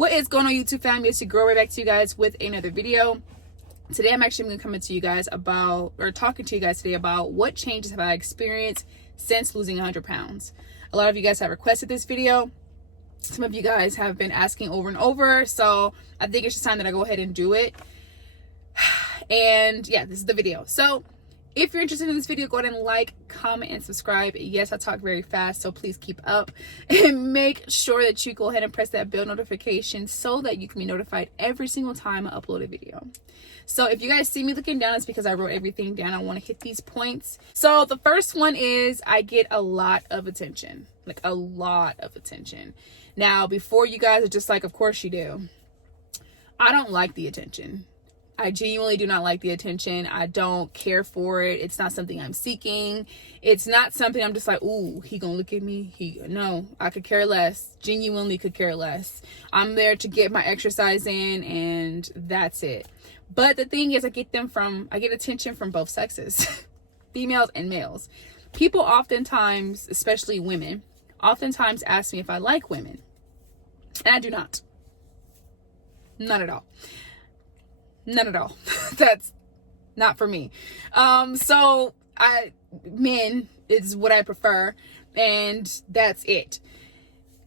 What is going on, YouTube family? It's your girl right back to you guys with another video. Today I'm actually going to come to you guys about, or talking to you guys today about what changes have I experienced since losing 100 pounds. A lot of you guys have requested this video. Some of you guys have been asking over and over, so I think it's just time that I go ahead and do it. And yeah, this is the video. So if you're interested in this video, go ahead and like, comment, and subscribe. Yes, I talk very fast, so please keep up. And make sure that you go ahead and press that bell notification so that you can be notified every single time I upload a video. So if you guys see me looking down, it's because I wrote everything down. I want to hit these points. So the first one is I get a lot of attention. Like a lot of attention. Now, before you guys are just like, of course you do. I don't like the attention. I genuinely do not like the attention. I don't care for it. It's not something I'm seeking. It's not something I'm just like, ooh, he gonna look at me. No, I could care less. Genuinely could care less. I'm there to get my exercise in and that's it. But the thing is, I get attention from both sexes, females and males. People oftentimes, especially women, oftentimes ask me if I like women. And I do not. Not at all. None at all. That's not for me. So men is what I prefer, and that's it.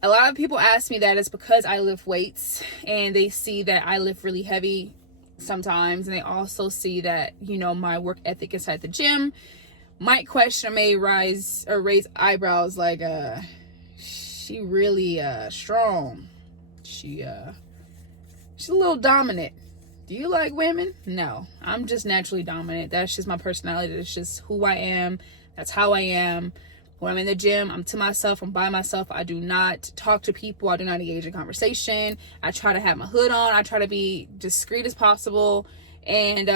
A lot of people ask me that it's because I lift weights, and they see that I lift really heavy sometimes, and they also see that, you know, my work ethic inside the gym might raise eyebrows like she really strong. She's a little dominant. Do you like women? No, I'm just naturally dominant. That's just my personality. That's just who I am. That's how I am. When I'm in the gym, I'm to myself. I'm by myself. I do not talk to people. I do not engage in conversation. I try to have my hood on. I try to be discreet as possible. And,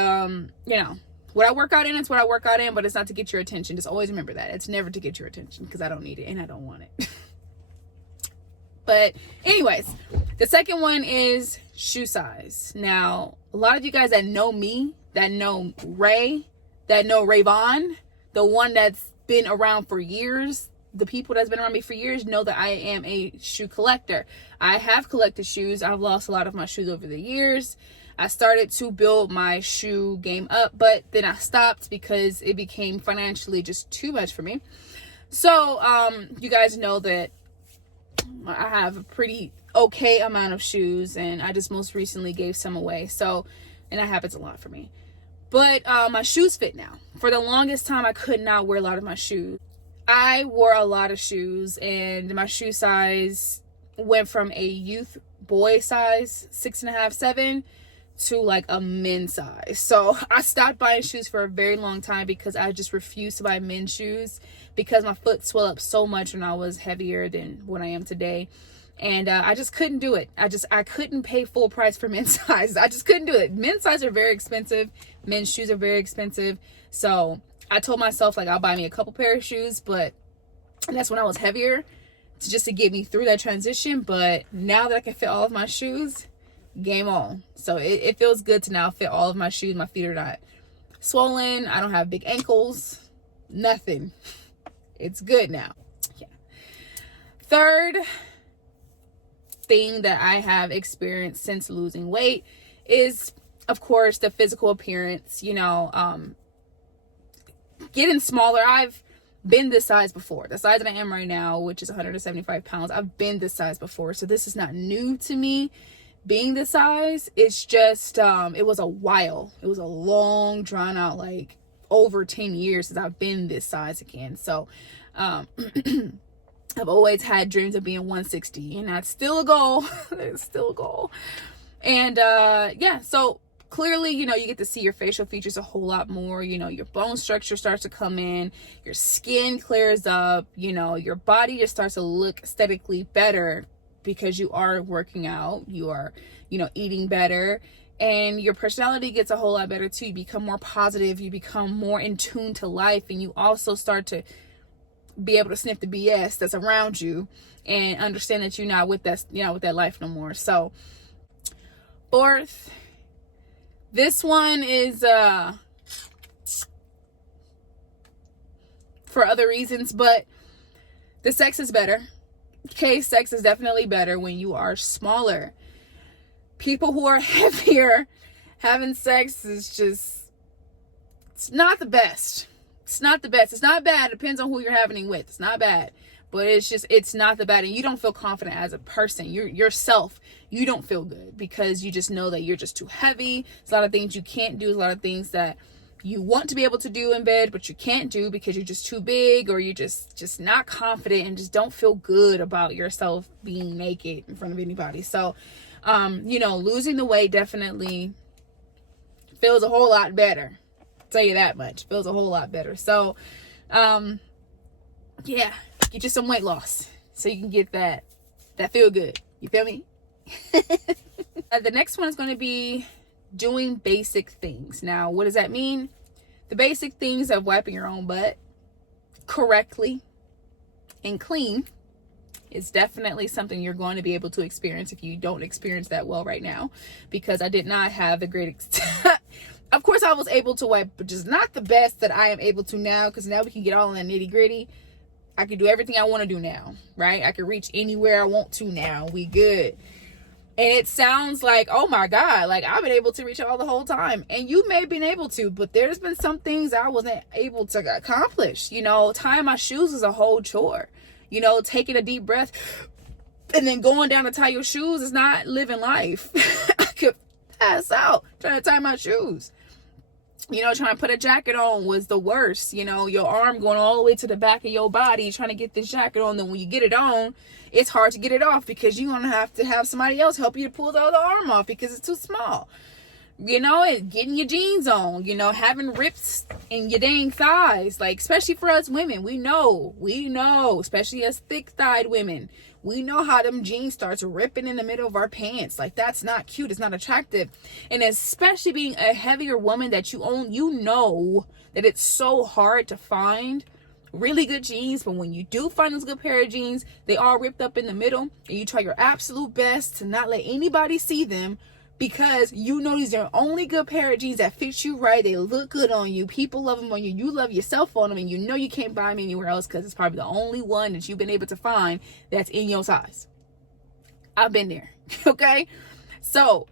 you know, what I work out in is what I work out in, but it's not to get your attention. Just always remember that. It's never to get your attention because I don't need it and I don't want it. But anyways, the second one is shoe size. Now, a lot of you guys that know me, that know Ray, that know Rayvon, the one that's been around for years, the people that's been around me for years know that I am a shoe collector. I have collected shoes. I've lost a lot of my shoes over the years. I started to build my shoe game up, but then I stopped because it became financially just too much for me. So, you guys know that I have a pretty okay amount of shoes, and I just most recently gave some away. So, and that happens a lot for me. But my shoes fit now. For the longest time, I could not wear a lot of my shoes. I wore a lot of shoes, and my shoe size went from a youth boy size, 6.5, 7, to like a men's size. So I stopped buying shoes for a very long time because I just refused to buy men's shoes because my foot swelled up so much when I was heavier than what I am today. And I just couldn't do it. I couldn't pay full price for men's size. I just couldn't do it. Men's size are very expensive. Men's shoes are very expensive. So I told myself, like, I'll buy me a couple pair of shoes, but that's when I was heavier, just to get me through that transition. But now that I can fit all of my shoes, game on. So it feels good to now fit all of my shoes. My feet are not swollen. I don't have big ankles. Nothing. It's good now. Yeah. Third thing that I have experienced since losing weight is, of course, the physical appearance. You know, getting smaller. I've been this size before. The size that I am right now, which is 175 pounds, I've been this size before. So this is not new to me. Being this size, it's just, it was a while. It was a long, drawn out, like over 10 years since I've been this size again. So, I've always had dreams of being 160, and that's still a goal. It's still a goal. And, yeah, so clearly, you know, you get to see your facial features a whole lot more. You know, your bone structure starts to come in, your skin clears up, you know, your body just starts to look aesthetically better because you are working out, you are, you know, eating better, and your personality gets a whole lot better too. You become more positive, you become more in tune to life, and you also start to be able to sniff the BS that's around you and understand that you're not with that, you know, with that life no more. So, fourth, this one is for other reasons, but the sex is better. Okay, sex is definitely better when you are smaller. people who are heavier having sex is just, it's not the best. It's not the best. It's not bad. It depends on who you're having it with. It's not bad. But it's just, it's not the bad. And you don't feel confident as a person. Yourself, you don't feel good because you just know that you're just too heavy. There's a lot of things you can't do. There's a lot of things that you want to be able to do in bed, but you can't do because you're just too big, or you're just not confident and just don't feel good about yourself being naked in front of anybody. So, you know, losing the weight definitely feels a whole lot better. I'll tell you that much. Feels a whole lot better. So, yeah, get you some weight loss so you can get that feel good. You feel me? The next one is going to be doing basic things. Now, what does that mean? The basic things of wiping your own butt correctly and clean is definitely something you're going to be able to experience if you don't experience that well right now, because I did not have the great of course I was able to wipe, but just not the best that I am able to now, because now we can get all in the nitty gritty. I can do everything I want to do now, right? I can reach anywhere I want to now. We good. And it sounds like, oh my God, like I've been able to reach it all the whole time. And you may have been able to, but there's been some things I wasn't able to accomplish. You know, tying my shoes is a whole chore. You know, taking a deep breath and then going down to tie your shoes is not living life. I could pass out trying to tie my shoes. You know, trying to put a jacket on was the worst. You know, your arm going all the way to the back of your body trying to get this jacket on. Then when you get it on, it's hard to get it off because you're going to have somebody else help you to pull the other arm off because it's too small. You know, and getting your jeans on, you know, having rips in your dang thighs. Like, especially for us women, we know, especially us thick-thighed women, we know how them jeans starts ripping in the middle of our pants. Like, that's not cute. It's not attractive. And especially being a heavier woman that you own, you know that it's so hard to find really good jeans. But when you do find those good pair of jeans, they all ripped up in the middle. And you try your absolute best to not let anybody see them, because you know these are only good pair of jeans that fit you right. They look good on you. People love them on you. You love yourself on them. And you know you can't buy them anywhere else because it's probably the only one that you've been able to find that's in your size. I've been there. Okay? So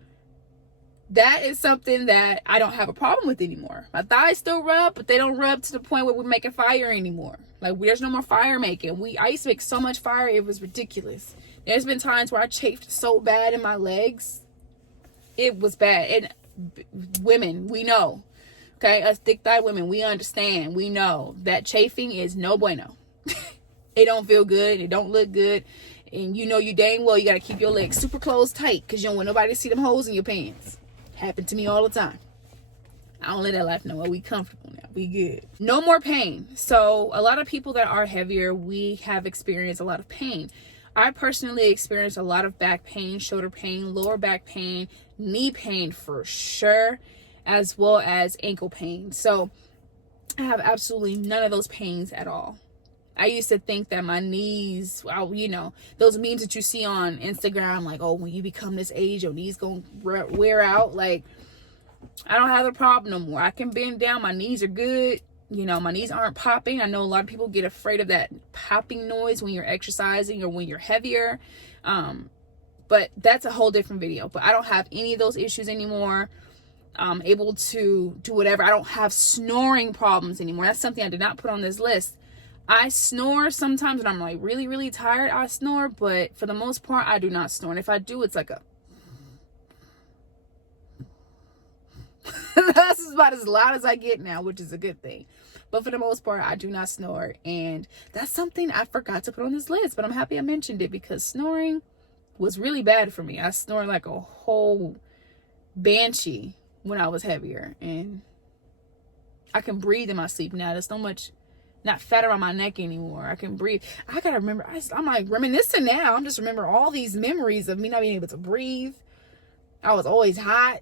that is something that I don't have a problem with anymore. My thighs still rub, but they don't rub to the point where we're making fire anymore. Like, there's no more fire making. I used to make so much fire, it was ridiculous. There's been times where I chafed so bad in my legs. It was bad. And women, we know, okay, us thick-thighed women, we understand, we know that chafing is no bueno. It don't feel good, it don't look good, and you know you dang well you got to keep your legs super closed tight because you don't want nobody to see them holes in your pants. Happened to me all the time. I don't let that life know. We comfortable now. We good. No more pain. So a lot of people that are heavier, we have experienced a lot of pain. I personally experienced a lot of back pain, shoulder pain, lower back pain, knee pain for sure, as well as ankle pain. So I have absolutely none of those pains at all. I used to think that my knees, you know, those memes that you see on Instagram, like, oh, when you become this age, your knees gonna wear out. Like, I don't have the problem no more. I can bend down. My knees are good. You know, my knees aren't popping. I know a lot of people get afraid of that popping noise when you're exercising or when you're heavier. But that's a whole different video. But I don't have any of those issues anymore. I'm able to do whatever. I don't have snoring problems anymore. That's something I did not put on this list. I snore sometimes when I'm like really, really tired. I snore, but for the most part, I do not snore. And if I do, it's like a that's about as loud as I get now, which is a good thing. But for the most part, I do not snore. And that's something I forgot to put on this list. But I'm happy I mentioned it because snoring was really bad for me. I snored like a whole banshee when I was heavier. And I can breathe in my sleep now. There's so much not fat around my neck anymore. I can breathe. I gotta remember. I'm like reminiscing now. I'm just remember all these memories of me not being able to breathe. I was always hot.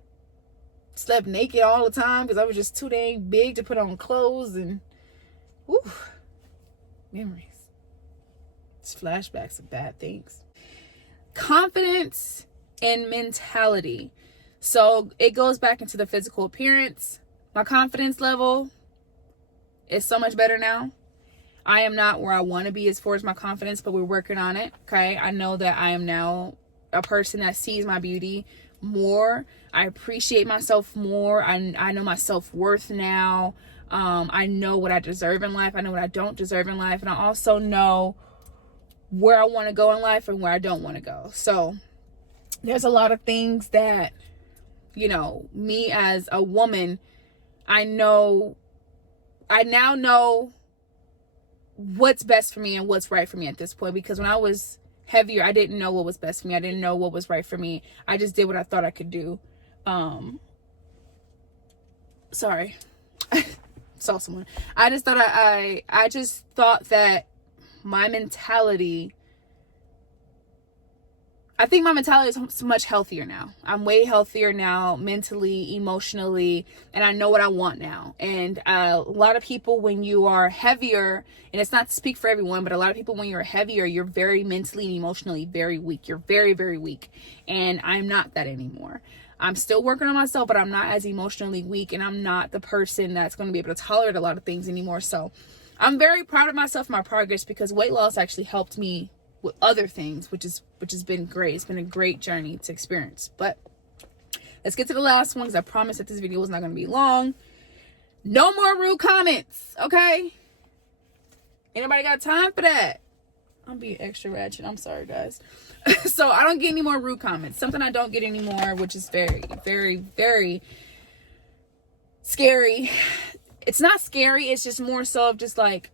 Slept naked all the time because I was just too dang big to put on clothes. And memories. It's flashbacks of bad things. Confidence and mentality. So it goes back into the physical appearance. My confidence level is so much better now. I am not where I want to be as far as my confidence, but we're working on it. Okay, I know that I am now a person that sees my beauty more. I appreciate myself more. I know my self-worth now. I know what I deserve in life. I know what I don't deserve in life. And I also know where I want to go in life and where I don't want to go. So there's a lot of things that, you know, me as a woman, I now know what's best for me and what's right for me at this point. Because when I was heavier, I didn't know what was best for me. I didn't know what was right for me. I just did what I thought I could do. Sorry. Saw someone. I just thought that my mentality, I think my mentality is much healthier now. I'm way healthier now, mentally, emotionally, and I know what I want now. And a lot of people, when you are heavier, and it's not to speak for everyone, but a lot of people, when you're heavier, you're very mentally and emotionally very weak. You're very, very weak. And I'm not that anymore. I'm still working on myself, but I'm not as emotionally weak, and I'm not the person that's going to be able to tolerate a lot of things anymore. So I'm very proud of myself, my progress, because weight loss actually helped me with other things, which has been great. It's been a great journey to experience. But let's get to the last one, because I promised that this video was not going to be long. No more rude comments, okay? Anybody got time for that? I'm being extra ratchet. I'm sorry, guys. So I don't get any more rude comments. Something I don't get anymore, which is very, very, very scary. It's not scary. It's just more so of just like,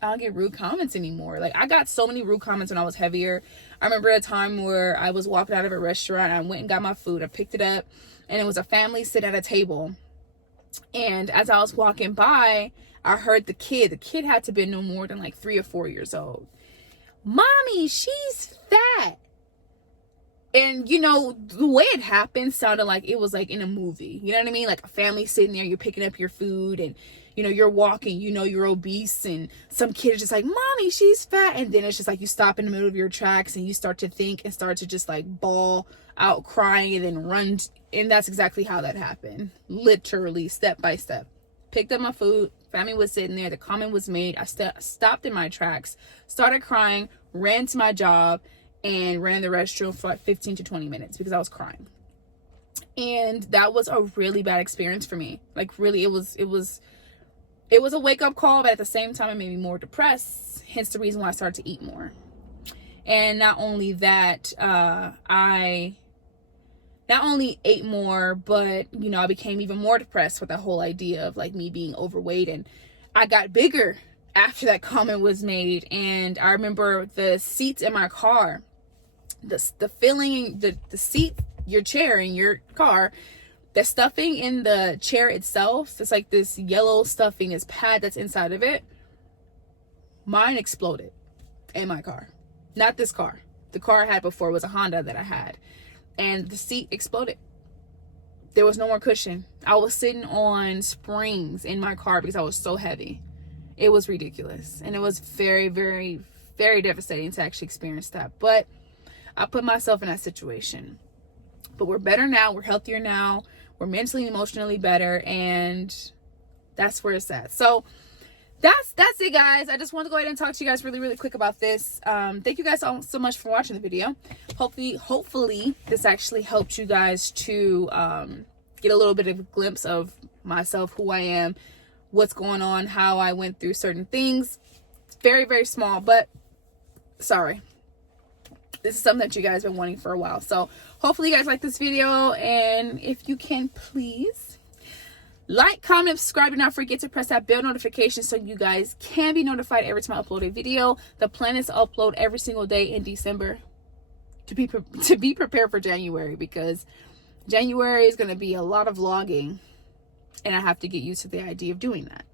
I don't get rude comments anymore. Like, I got so many rude comments when I was heavier. I remember a time where I was walking out of a restaurant. I went and got my food. I picked it up, and it was a family sitting at a table. And as I was walking by, I heard the kid. The kid had to be no more than like 3 or 4 years old. Mommy, she's fat. And, you know, the way it happened sounded like it was like in a movie. You know what I mean? Like a family sitting there, you're picking up your food, and, you know, you're walking, you know, you're obese, and some kid is just like, Mommy, she's fat. And then it's just like you stop in the middle of your tracks and you start to think and start to just like bawl out crying and then run. And that's exactly how that happened. Literally, step by step. Picked up my food. Family was sitting there. The comment was made. I stopped in my tracks, started crying, ran to my job, and ran the restroom for like 15 to 20 minutes because I was crying. And that was a really bad experience for me. Like, really, it was a wake-up call, but at the same time, it made me more depressed. Hence the reason why I started to eat more. And not only that, I not only ate more, but, you know, I became even more depressed with that whole idea of like me being overweight. And I got bigger after that comment was made. And I remember the seats in my car, the filling, the seat, your chair in your car, the stuffing in the chair itself, it's like this yellow stuffing, this pad that's inside of it. Mine exploded in my car. Not this car. The car I had before was a Honda that I had. And the seat exploded. There was no more cushion. I was sitting on springs in my car because I was so heavy. It was ridiculous. And it was very, very, very devastating to actually experience that. But I put myself in that situation. But we're better now. We're healthier now. We're mentally and emotionally better. And that's where it's at. So that's it, guys. I just want to go ahead and talk to you guys really, really quick about this. Thank you guys so much for watching the video. Hopefully this actually helped you guys to get a little bit of a glimpse of myself, who I am, what's going on, how I went through certain things. It's very, very small, but sorry. This is something that you guys have been wanting for a while. So hopefully you guys like this video. And if you can, please like, comment, subscribe. Do not forget to press that bell notification so you guys can be notified every time I upload a video. The plan is to upload every single day in December to be prepared for January, because January is going to be a lot of vlogging, and I have to get used to the idea of doing that.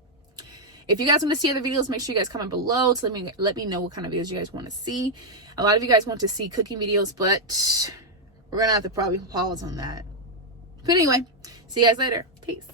If you guys want to see other videos, make sure you guys comment below to let me know what kind of videos you guys want to see. A lot of you guys want to see cooking videos, but we're going to have to probably pause on that. But anyway, see you guys later. Peace.